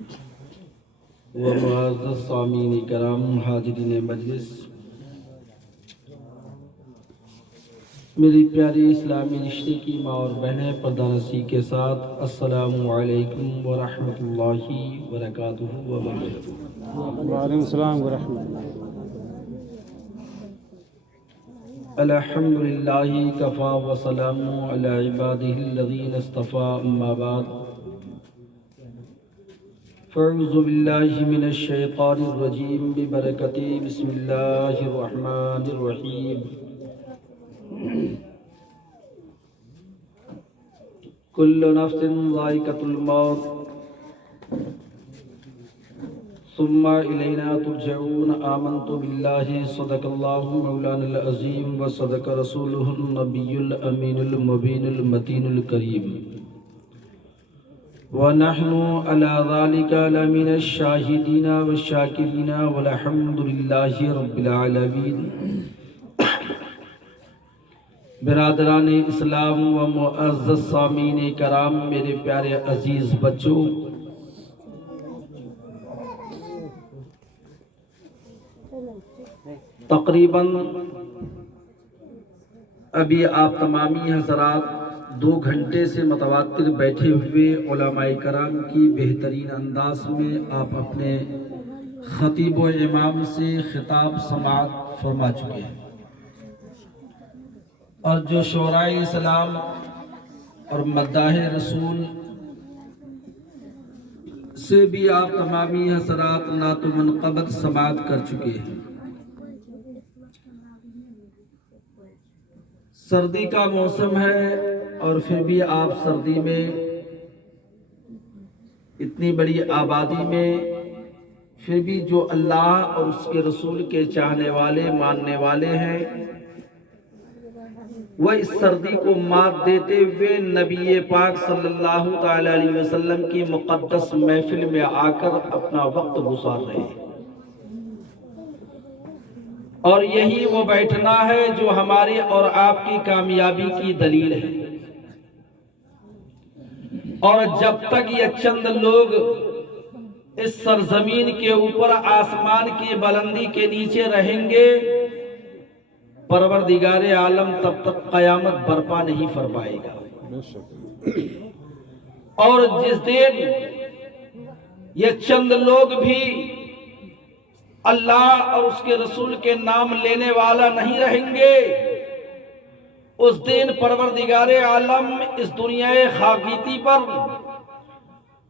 و معزز سامعین کرام، حاضرین مجلس، میری پیاری اسلامی رشتے کی ماں اور بہنیں پردہ نسی کے ساتھ السلام علیکم ورحمۃ اللہ وبرکاتہ وعلیکم السلام ورحمۃ اللہ۔ الحمد للہ کفا وسلام علی عبادہ الذین اصطفیٰ، اما بعد فاعوذ باللہ من الشیطان الرجیم ببرکۃ بسم اللہ الرحمن الرحیم۔ کل نفس ذائقۃ الموت ثم الینا ترجعون۔ آمنت باللہ صدق اللہ مولانا العظیم وصدق رسولہ النبی الامین المبین المتین الکریم، ونحن علی ذلک لمن الشاہدین والشاکرین والحمد للہ رب العالمین۔ برادران اسلام و معزز سامعین کرام، میرے پیارے عزیز بچوں، تقریباً ابھی آپ تمامی حضرات 2 گھنٹے سے متواتر بیٹھے ہوئے علماء کرام کی بہترین انداز میں آپ اپنے خطیب و امام سے خطاب سماعت فرما چکے ہیں، اور جو شعراء اسلام اور مداح رسول سے بھی آپ تمامی حضرات نعت و منقبت سماعت کر چکے ہیں۔ سردی کا موسم ہے اور پھر بھی آپ سردی میں اتنی بڑی آبادی میں پھر بھی جو اللہ اور اس کے رسول کے چاہنے والے ماننے والے ہیں، وہ اس سردی کو مات دیتے ہوئے نبی پاک صلی اللہ تعالی علیہ وسلم کی مقدس محفل میں آ کر اپنا وقت گزار رہے ہیں، اور یہی وہ بیٹھنا ہے جو ہماری اور آپ کی کامیابی کی دلیل ہے۔ اور جب تک یہ چند لوگ اس سرزمین کے اوپر آسمان کی بلندی کے نیچے رہیں گے، پروردگار عالم تب تک قیامت برپا نہیں فرمائے گا۔ اور جس دن یہ چند لوگ بھی اللہ اور اس کے رسول کے نام لینے والا نہیں رہیں گے، اس دن پروردگار عالم اس دنیا خاکیتی پر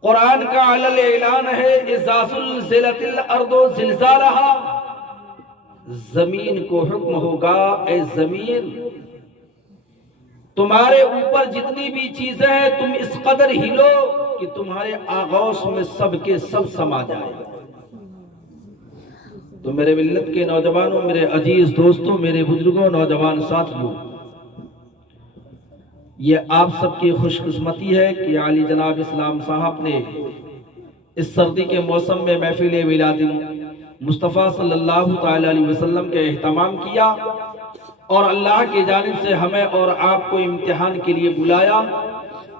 قرآن کا علل اعلان ہے، اذا زلزلت الارض زلزالہا، زمین کو حکم ہوگا، اے زمین تمہارے اوپر جتنی بھی چیزیں ہیں تم اس قدر ہلو کہ تمہارے آغوش میں سب کے سب سما جائے۔ تو میرے ملت کے نوجوانوں، میرے عزیز دوستوں، میرے بزرگوں، نوجوان ساتھیوں، یہ آپ سب کی خوش قسمتی ہے کہ عالی جناب اسلام صاحب نے اس سردی کے موسم میں محفل میلاد مصطفیٰ صلی اللہ تعالی علیہ وسلم کے اہتمام کیا، اور اللہ کی جانب سے ہمیں اور آپ کو امتحان کے لیے بلایا،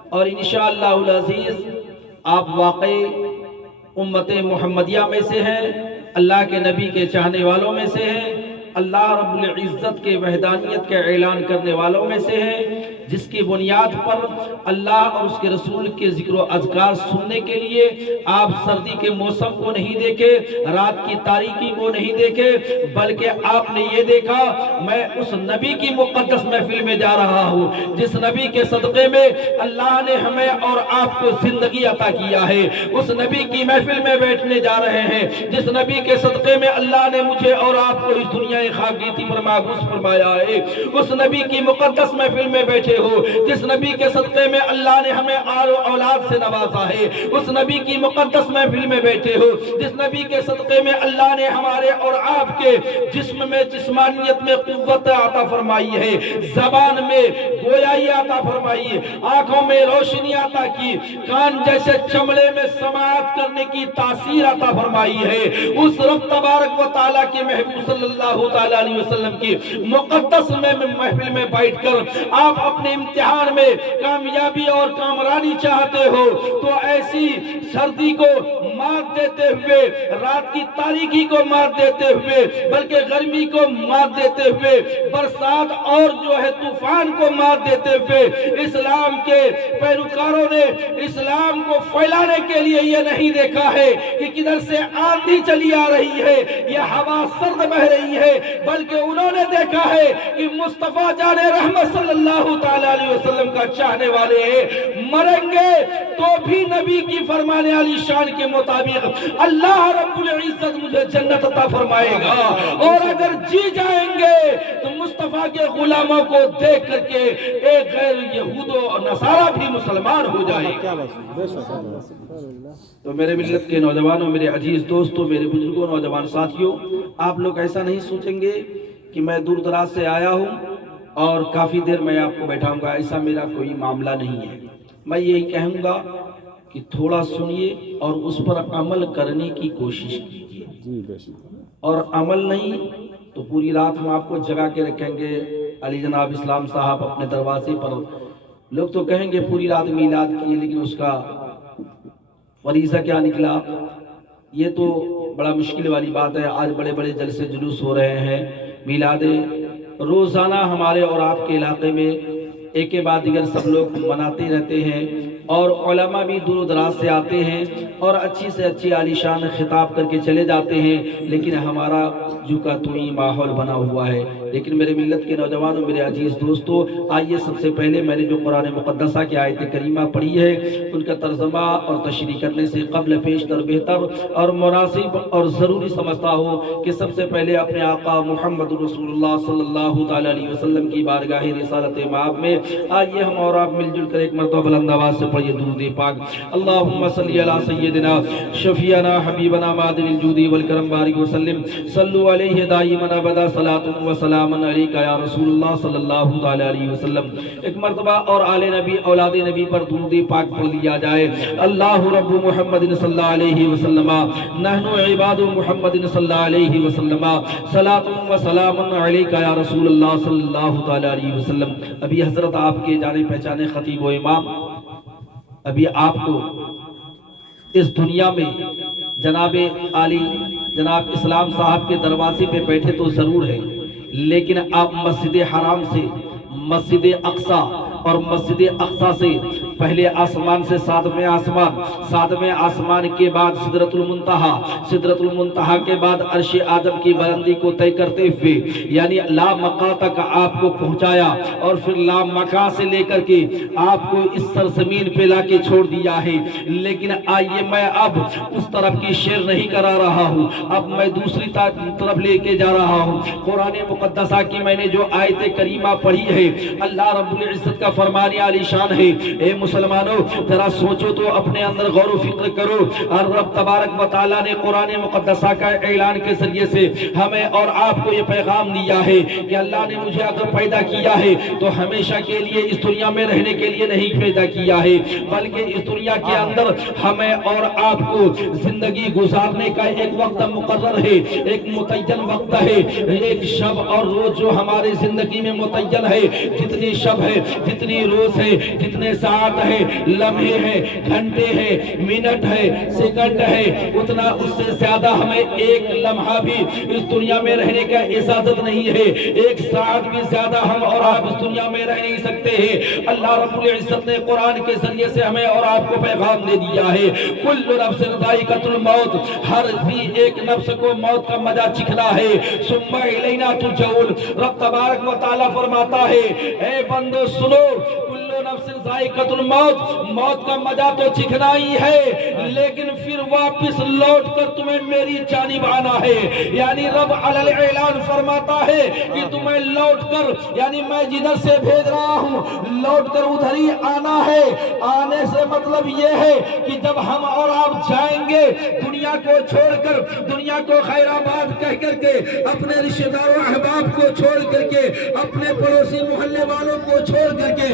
اور انشاءاللہ العزیز آپ واقعی امت محمدیہ میں سے ہیں، اللہ کے نبی کے چاہنے والوں میں سے ہیں، اللہ رب العزت کے وحدانیت کے اعلان کرنے والوں میں سے ہیں، جس کی بنیاد پر اللہ اور اس کے رسول کے ذکر و اذکار سننے کے لیے آپ سردی کے موسم کو نہیں دیکھے، رات کی تاریکی کو نہیں دیکھے، بلکہ آپ نے یہ دیکھا میں اس نبی کی مقدس محفل میں جا رہا ہوں جس نبی کے صدقے میں اللہ نے ہمیں اور آپ کو زندگی عطا کیا ہے، اس نبی کی محفل میں بیٹھنے جا رہے ہیں جس نبی کے صدقے میں اللہ نے مجھے اور آپ کو اس دنیا خاکیتی پر محفوظ فرمایا ہے، اس نبی کی مقدس محفل میں بیٹھے ہو جس نبی کے صدقے میں اللہ نے ہمیں آل و اولاد سے نوازا ہے، اس نبی کی مقدس محفل میں بیٹھے ہو جس نبی کے صدقے میں اللہ نے ہمارے اور آپ کے جسم میں جسمانیت میں قوت عطا فرمائی ہے، زبان میں گویائی عطا فرمائی ہے، آنکھوں میں روشنی عطا کی، کان جیسے چمڑے میں سماعت کرنے کی تاثیر عطا فرمائی ہے۔ اس رب تبارک و تعالیٰ کے محبوب صلی اللہ تعالی علیہ وسلم کی مقدس محفل میں بیٹھ کر آپ اپنے امتحان میں کامیابی اور کامرانی چاہتے ہو تو ایسی سردی کو مات دیتے ہوئے، رات کی تاریکی کو مات دیتے ہوئے، بلکہ گرمی کو مات دیتے ہوئے، برسات اور جو ہے طوفان کو مات دیتے ہوئے اسلام کے پیروکاروں نے اسلام کو پھیلانے کے لیے یہ نہیں دیکھا ہے کہ کدھر سے آندھی چلی آ رہی ہے یا ہوا سرد بہ رہی ہے، بلکہ انہوں نے دیکھا ہے کہ مصطفیٰ جان رحمت صلی اللہ تعالی علیہ وسلم کا چاہنے والے ہیں، مریں گے تو بھی نبی کی فرمانے والی شان کے مطابق اللہ رب العزت مجھے جنت عطا فرمائے گا، اور اگر جی جائیں گے تو مصطفیٰ کے غلاموں کو دیکھ کر کے ایک غیر یہود و نصارہ بھی مسلمان ہو جائے گا۔ تو میرے ملت کے نوجوانوں، میرے عزیز دوستوں، میرے بزرگوں، نوجوان ساتھیوں، آپ لوگ ایسا نہیں سوچیں گے کہ میں دور دراز سے آیا ہوں اور کافی دیر میں آپ کو بیٹھاؤں گا، ایسا میرا کوئی معاملہ نہیں ہے۔ میں یہی کہوں گا کہ تھوڑا سنیے اور اس پر عمل کرنے کی کوشش کیجیے، اور عمل نہیں تو پوری رات ہم آپ کو جگا کے رکھیں گے۔ علی جناب اسلام صاحب اپنے دروازے پر، لوگ تو کہیں گے پوری رات میلاد کی، لیکن اس کا فریضہ کیا نکلا؟ یہ تو بڑا مشکل والی بات ہے۔ آج بڑے بڑے جلسے جلوس ہو رہے ہیں، میلادیں روزانہ ہمارے اور آپ کے علاقے میں ایک کے بعد دیگر سب لوگ مناتے رہتے ہیں، اور علماء بھی دور دراز سے آتے ہیں اور اچھی سے اچھی عالیشان خطاب کر کے چلے جاتے ہیں، لیکن ہمارا جو کا تو ہی ماحول بنا ہوا ہے۔ لیکن میرے ملت کے نوجوانوں، میرے عزیز دوستو، آئیے سب سے پہلے میں نے جو قرآن مقدسہ کی آیت کریمہ پڑھی ہے ان کا ترجمہ اور تشریح کرنے سے قبل پیشتر بہتر اور مناسب اور ضروری سمجھتا ہوں کہ سب سے پہلے اپنے آقا محمد رسول اللہ صلی اللہ تعالی علیہ وسلم کی بارگاہ رسالت مآب میں آئیے ہم اور آپ مل جل کر ایک مرتبہ بلند آواز سے پڑھیے درود پاک۔ اللہم صلی علی سیدنا شفیعنا حبیبنا معدن الجود والکرم بارک وسلم، صلو علیہ دائما ابدا صلاۃ و سلام علیکہ یا رسول اللہ صلی اللہ تعالی علیہ وسلم۔ ایک مرتبہ اور آل نبی اولاد نبی پر درود پاک پڑھ لیا جائے۔ اللہ رب محمد صلی اللہ علیہ وسلم، نحن عباد محمد صلی اللہ علیہ وسلم، صلاۃ و سلام علیکہ یا رسول اللہ صلی اللہ تعالی علیہ وسلم۔ ابھی حضرت آپ کے جانے پہچانے خطیب و امام ابھی آپ کو اس دنیا میں جناب علی جناب اسلام صاحب کے دروازے پہ بیٹھے تو ضرور ہے، لیکن آپ مسجد حرام سے مسجد اقصی اور مسجد اقصی سے پہلے آسمان سے ساتویں آسمان، ساتویں آسمان کے بعد سدرۃ المنتہا، سدرۃ المنتہا کے بعد عرش آدم کی بلندی کو طے کرتے ہوئے یعنی لا مقام تک آپ کو پہنچایا، اور پھر لا مقام سے لے کر کے آپ کو اس سرزمین پہ لا کے چھوڑ دیا ہے۔ لیکن آئیے میں اب اس طرف کی شعر نہیں کرا رہا ہوں، اب میں دوسری طرف لے کے جا رہا ہوں۔ قرآن مقدسہ کی میں نے جو آیت کریمہ پڑھی ہے، اللہ رب العزت کا فرمانے علی شان ہے۔ اے مسلمانوں ذرا سوچو تو اپنے اندر غور و فکر کرو، اور رب تبارک و تعالیٰ نے قرآن مقدسہ کا اعلان کے ذریعے سے ہمیں اور آپ کو یہ پیغام دیا ہے کہ اللہ نے مجھے اگر پیدا کیا ہے تو ہمیشہ کے لیے اس دنیا میں رہنے کے لیے نہیں پیدا کیا ہے، بلکہ اس دنیا کے اندر ہمیں اور آپ کو زندگی گزارنے کا ایک وقت مقرر ہے، ایک متعین وقت ہے، ایک شب اور روز جو ہماری زندگی میں متعین ہے۔ جتنی شب ہے، جتنی روز ہے، جتنے ساعت ہے، لمحے ہیں، گھنٹے ہیں، منٹ ہے، سیکنڈ ہے، اتنا اس سے زیادہ ہمیں ایک لمحہ بھی اس دنیا میں رہنے کا اجازت نہیں ہے۔ ایک ساعت بھی زیادہ ہم اور آپ اس دنیا میں رہ نہیں سکتے ہیں۔ اللہ رب العزت نے قرآن کے ذریعے سے ہمیں اور آپ کو پیغام دے دیا ہے، کل نفس ذائقۃ الموت، ہر ایک نفس کو موت کا مزہ چکھنا ہے، ثم الینا ترجعون۔ رب تبارک و تعالیٰ فرماتا ہے، اے بندو سنو، کل نفس ذائقۃ الموت، موت کا مزہ تو چکھنا ہی ہے، لیکن پھر واپس لوٹ کر تمہیں میری جانب آنا ہے۔ یعنی رب علی اعلان فرماتا ہے کہ تمہیں لوٹ کر، یعنی میں جدھر سے بھیج رہا ہوں لوٹ کر ادھر ہی آنا ہے۔ آنے سے مطلب یہ ہے کہ جب ہم اور آپ جائیں گے دنیا کو چھوڑ کر، دنیا کو خیر آباد کہہ کر کے، اپنے رشتہ داروں احباب کو چھوڑ کر کے، اپنے پڑوسی محلے والوں کو چھوڑ کر کے،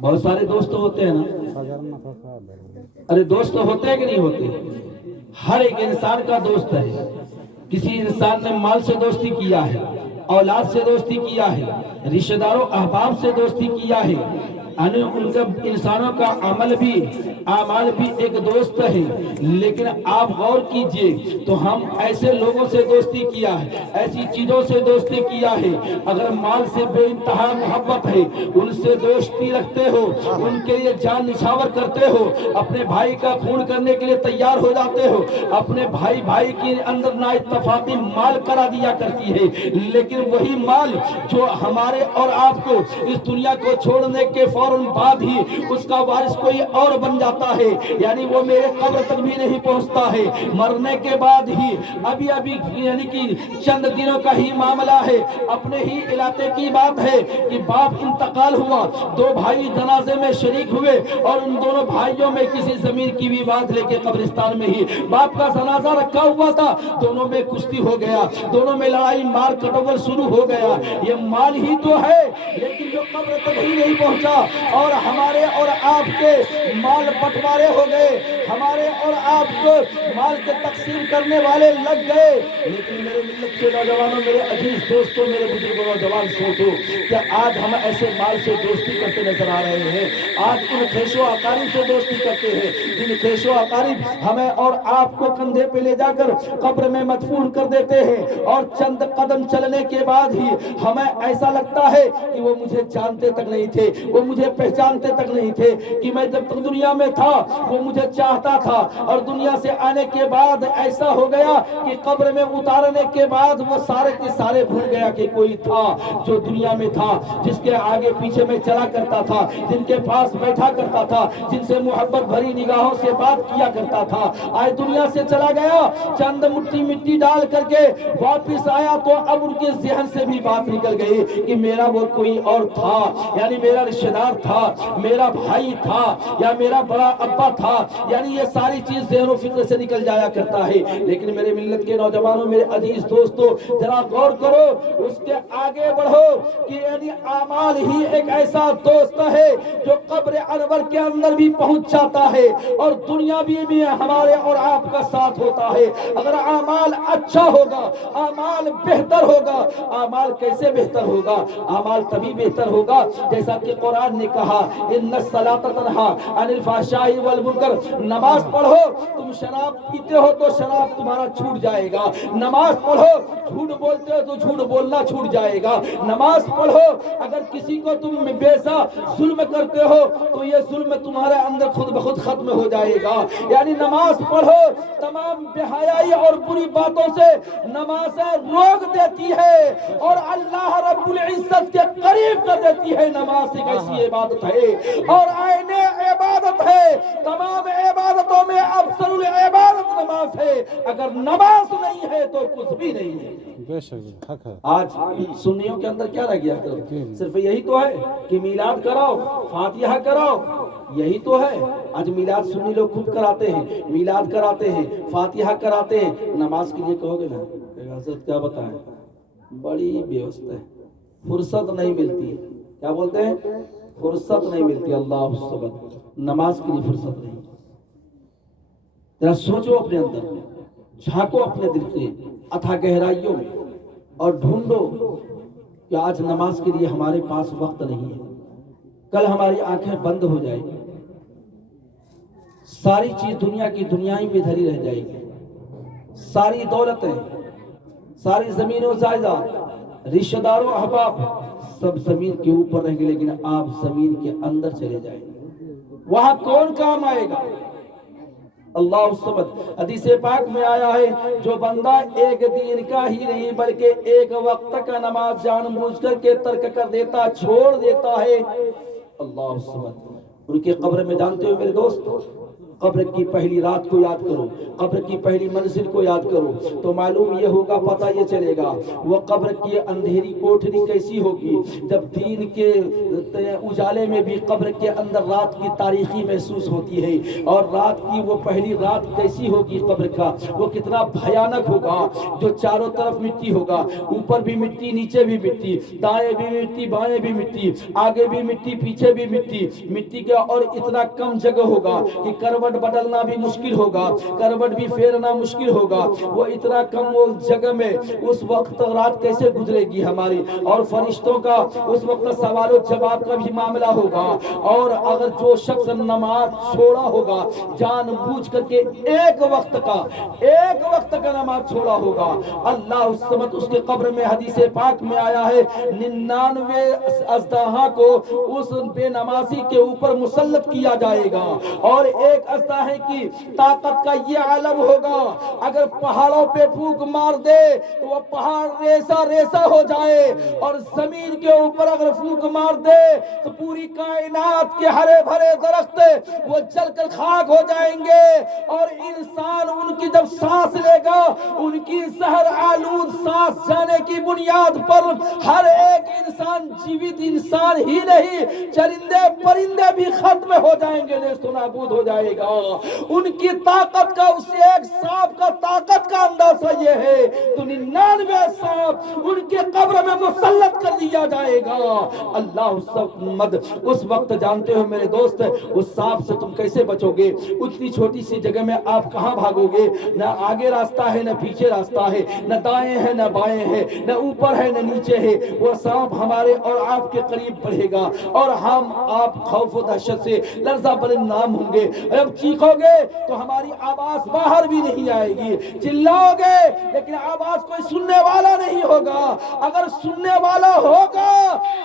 بہت سارے دوست ہوتے ہیں نا، ارے دوست ہوتے ہیں کہ نہیں ہوتے؟ ہر ایک انسان کا دوست ہے. کسی انسان نے مال سے دوستی کیا ہے، اولاد سے دوستی کیا ہے، رشتہ داروں احباب سے دوستی کیا ہے، ان کا انسانوں کا اعمال بھی ایک دوست ہے. لیکن آپ غور کیجئے تو ہم ایسے لوگوں سے دوستی کیا ہے، ایسی چیزوں سے دوستی کیا ہے. اگر مال سے بے انتہا محبت ہے، ان سے دوستی رکھتے ہو، ان کے لیے جان نچھاور کرتے ہو، اپنے بھائی کا خون کرنے کے لیے تیار ہو جاتے ہو، اپنے بھائی کے اندر نا اتفاقی مال کرا دیا کرتی ہے. لیکن وہی مال جو ہمارے اور آپ کو اس دنیا کو چھوڑنے کے فوراً بعد ہی اس کا وارث کوئی اور بن جاتا ہے، یعنی وہ میرے قبر تک بھی نہیں پہنچتا ہے. مرنے کے بعد ہی ابھی یعنی کہ چند دنوں کا ہی معاملہ ہے، اپنے ہی علاقے کی بات ہے کہ باپ انتقال ہوا، دو بھائی جنازے میں شریک ہوئے اور ان دونوں بھائیوں میں کسی زمین کی بھی بات لے کے قبرستان میں ہی باپ کا جنازہ رکھا ہوا تھا. دونوں میں کشتی ہو گیا، دونوں میں لڑائی مار کٹوبل شروع ہو گیا. یہ مال ہی تو ہے، لیکن جو قبر تک ہی نہیں پہنچا اور ہمارے اور آپ کے مال بٹوارے ہو گئے، ہمارے اور آپ کو مال کے تقسیم کرنے والے لگ گئے. لیکن میرے ملت کے نوجوانوں، میرے عزیز دوستوں، میرے بزرگوں، نوجوان سوچو کہ آج ہم ایسے مال سے دوستی کرتے نظر آ رہے ہیں. آج ان خیش و اقارب سے دوستی کرتے ہیں جن خیش و اقارب ہمیں اور آپ کو کندھے پہ لے جا کر قبر میں مدفون کر دیتے ہیں، اور چند قدم چلنے کے بعد ہی ہمیں ایسا لگتا ہے کہ وہ مجھے جانتے تک نہیں تھے، وہ مجھے پہچانتے تک نہیں تھے، کہ میں جب تک دنیا میں تھا وہ مجھے چاہتا تھا، اور دنیا سے آنے کے بعد ایسا ہو گیا کہ قبر میں اتارنے کے بعد وہ سارے کے سارے بھول گیا کہ کوئی تھا جو دنیا میں تھا، جس کے آگے پیچھے میں چلا کرتا تھا، جن کے پاس بیٹھا کرتا تھا، جن سے محبت بھری نگاہوں سے بات کیا کرتا تھا. آج دنیا سے چلا گیا، چند مٹی ڈال کر کے واپس آیا تو اب ان کے ذہن سے بھی بات نکل گئی کہ میرا وہ کوئی اور تھا، یعنی میرا رشتہ دار تھا، میرا بھائی تھا، یا میرا بڑا ابا تھا. یعنی یہ ساری چیز ذہن و فکر سے نکل جایا کرتا ہے. لیکن میرے ملت کے نوجوانوں، میرے عزیز دوستو، ذرا غور کرو، اس کے آگے بڑھو کہ یعنی اعمال ہی ایک ایسا دوست ہے جو قبر انور کے اندر بھی پہنچ جاتا ہے اور دنیا بھی ہمارے اور آپ کا ساتھ ہوتا ہے. اگر اعمال اچھا ہوگا، اعمال بہتر ہوگا. اعمال کیسے بہتر ہوگا؟ اعمال تبھی بہتر ہوگا جیسا کہ قرآن نے کہا، ان الصلاۃ تنہی عن الفحشاء والمنکر. نماز پڑھو، تم شراب پیتے ہو تو شراب تمہارا چھوٹ جائے گا. نماز پڑھو، جھوٹ بولتے ہو تو جھوٹ بولنا چھوٹ جائے گا. نماز پڑھو، اگر کسی کو تم بیسا ظلم کرتے ہو تو یہ ظلم تمہارے اندر خود بخود ختم ہو جائے گا. یعنی نماز پڑھو، تمام بے حیائی اور بری باتوں سے نمازیں روک دیتی ہے اور اللہ رب العزت کے قریب کر دیتی ہے. نماز ایک ایسی عبادت ہے اور عین عبادت ہے. تمام عبادتوں میں افضل العبادت نماز ہے. اگر نماز نہیں ہے تو کچھ بھی نہیں ہے. بے شک حق ہے. آج سنیوں کے اندر کیا رہ گیا؟ صرف یہی تو ہے کہ میلاد کراؤ، فاتحہ کراؤ، یہی تو ہے. آج میلاد سنی لوگ خوب کراتے ہیں، میلاد کراتے ہیں، فاتحہ کراتے ہیں. نماز کے لیے کہو گے نا، حضرت کیا بتائیں، بڑی بیوست ہے، فرصت نہیں ملتی. کیا بولتے ہیں؟ فرصت نہیں ملتی. اللہ صبر، نماز کے لیے فرصت نہیں. ذرا سوچو اپنے اندر، جھانکو اپنے دل کے اتھا گہرائیوں میں اور ڈھونڈو کہ آج نماز کے لیے ہمارے پاس وقت نہیں ہے. کل ہماری آنکھیں بند ہو جائے گی، ساری چیز دنیا کی دنیا ہی میں دھری رہ جائے گی. ساری دولتیں، ساری زمین و جائیداد، رشتہ دار و احباب سب زمین کے اوپر رہیں گے، لیکن آپ زمین کے اندر چلے جائیں گے. وہاں کون کام آئے گا؟ اللہ الصمد. حدیث پاک میں آیا ہے، جو بندہ ایک دین کا ہی نہیں بلکہ ایک وقت کا نماز جان بوجھ کر کے ترک کر دیتا، چھوڑ دیتا ہے، اللہ الصمد، ان کے قبر میں جانتے ہو میرے دوست قبر کی پہلی رات کو یاد کرو، قبر کی پہلی منزل کو یاد کرو، تو معلوم یہ ہوگا، پتہ یہ چلے گا وہ قبر کی اندھیری کوٹھری کیسی ہوگی، جب دین کے اجالے میں بھی قبر کے اندر رات کی تاریخی محسوس ہوتی ہے، اور رات کی وہ پہلی رات کیسی ہوگی قبر کا، وہ کتنا بھیانک ہوگا، جو چاروں طرف مٹی ہوگا، اوپر بھی مٹی نیچے بھی مٹی، دائیں بھی مٹی بائیں بھی مٹی، آگے بھی مٹی پیچھے بھی مٹی، مٹی کا اور اتنا کم جگہ ہوگا کہ کروٹ بدلنا بھی مشکل ہوگا، کروٹ بھی پھیرنا مشکل ہوگا، وہ اتنا کم وہ جگہ میں اس وقت رات کیسے گزرے گی ہماری، اور فرشتوں کا اس وقت سوال و جواب کا بھی معاملہ ہوگا، اور اگر جو شخص نماز چھوڑا ہوگا جان بوجھ کر کے ایک وقت کا نماز چھوڑا ہوگا، اللہ اس سمت اس کے قبر میں حدیث پاک میں آیا ہے 99 اژدہا کو اس بے نمازی کے اوپر مسلط کیا جائے گا، اور ایک اژدہے کی طاقت کا یہ عالم ہوگا، اگر پہاڑوں پہ پھونک مار دے تو وہ پہاڑ ریسا ریسا ہو جائے، اور زمین کے اوپر اگر پھونک مار دے تو پوری کائنات کے ہرے بھرے درخت وہ جل کر خاک ہو جائیں گے، اور انسان ان کی جب سانس لے گا ان کی زہر آلود سانس جانے کی بنیاد پر ہر ایک انسان، جیوت انسان ہی نہیں چرندے پرندے بھی ختم ہو جائیں گے، نیست و نابود ہو جائے گا، ان کی طاقت کا، اس ایک سانپ کا طاقت کا اندازہ یہ ہے تو 99 سانپ ان کے قبر میں مسلط کر دیا جائے گا۔ اللہ اس وقت جانتے ہو میرے دوست، اس سانپ سے تم کیسے بچو گے؟ اتنی چھوٹی سی جگہ میں آپ کہاں بھاگو گے؟ نہ آگے راستہ ہے نہ پیچھے راستہ ہے، نہ دائیں ہے نہ بائیں ہے، نہ اوپر ہے نہ نیچے ہے، وہ سانپ ہمارے اور آپ کے قریب بڑھے گا، اور ہم آپ خوف و دہشت سے لرزہ برنامہ ہوں گے، جب چیخو گے تو ہماری آواز باہر بھی نہیں آئے گی، چلاؤ گے لیکن آواز کوئی سننے والا نہیں ہوگا، اگر سننے والا ہوگا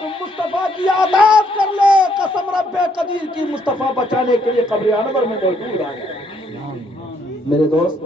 تو مصطفیٰ کی عادات کر لو، قسم رب قدیر کی، مصطفیٰ بچانے کے لیے قبر انور میں موجود ہے۔ میرے دوست